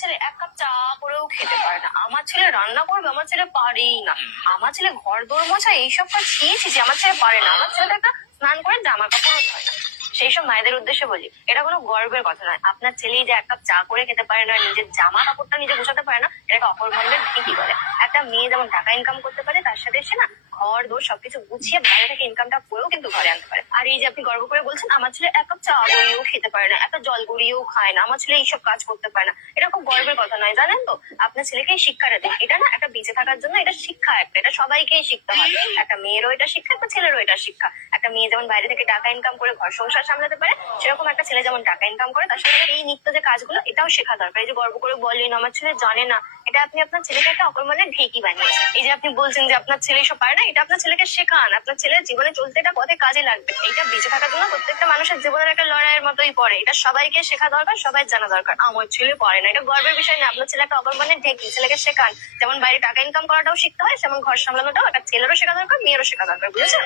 ছেলে এক কাপ চা করেও খেতে পারে না, আমার ছেলে রান্না করবে, আমার ছেলে পারেই না, আমার ছেলে ঘর দোর মোছা এইসব কাজ শিখেছি যে আমার ছেলে পারে না, আমার ছেলে একটা স্নান করে জামা কাপড়ও ধয় না। সেই সব মায়েদের উদ্দেশ্যে বলি, এটা কোনো গর্বের কথা নয়। আপনার ছেলেই যে এক কাপ চা করে খেতে পারে না, নিজের জামা কাপড়টা নিজে গোছাতে পারে না, এটাকে অকর্মণ্যের ঠিকই বলে। একটা মেয়ে যেমন টাকা ইনকাম করতে পারে, তার সাথে সে না ঘর দোর সবকিছু গুছিয়ে বাইরে থেকে ইনকামটা করেও কিন্তু ঘরে আনতে পারে। আর এই যে আপনি গর্ব করে বলছেন আমার ছেলে এক কাপ চা গড়িয়েও খেতে পারে না, একটা জল গড়িয়েও খায় না, আমার ছেলে এইসব কাজ করতে পারে না, এটা খুব গর্বের কথা নয়, জানেন তো? আপনার ছেলেকে এই শিক্ষাটা দিন। এটা না একটা বেঁচে থাকার জন্য এটা শিক্ষা, এটা সবাইকেই শিখতে হয়। একটা মেয়েরও এটা শিক্ষা, একটা ছেলেরও এটা শিক্ষা। একটা মেয়ে যেমন বাইরে থেকে টাকা ইনকাম করে ঘর সংসার সামলাতে পারে, সেরকম একটা ছেলে যেমন টাকা ইনকাম করে তার সাথে এই নিত্য যে কাজগুলো এটাও শেখা দরকার। এই যে গর্ব করে বলেন আমার ছেলে জানে না, এটা আপনি আপনার ছেলেকে একটা অকর্মণ্যের ঢেকি বানিয়েছেন। এই যে আপনি বলছেন যে আপনার ছেলে এসব পারে না, এটা আপনার ছেলেকে শেখান। আপনার ছেলের জীবনে চলতে এটা পথে কাজে লাগবে। এটা বেঁচে থাকার জন্য প্রত্যেকটা মানুষের জীবনের একটা লড়াইয়ের মতোই পড়ে। এটা সবাইকে শেখা দরকার, সবাই জানা দরকার। আমার ছেলে পারে না, এটা গর্বের বিষয় না। আপনার ছেলে একটা অকর্মণ্যের ঢেকি, ছেলেকে শেখান। যেমন বাইরে টাকা ইনকাম করাটাও শিখতে হয়, সেমন ঘর সামলানোটাও একটা ছেলেরও শেখা দরকার, মেয়েরও শেখা দরকার, বুঝেছেন?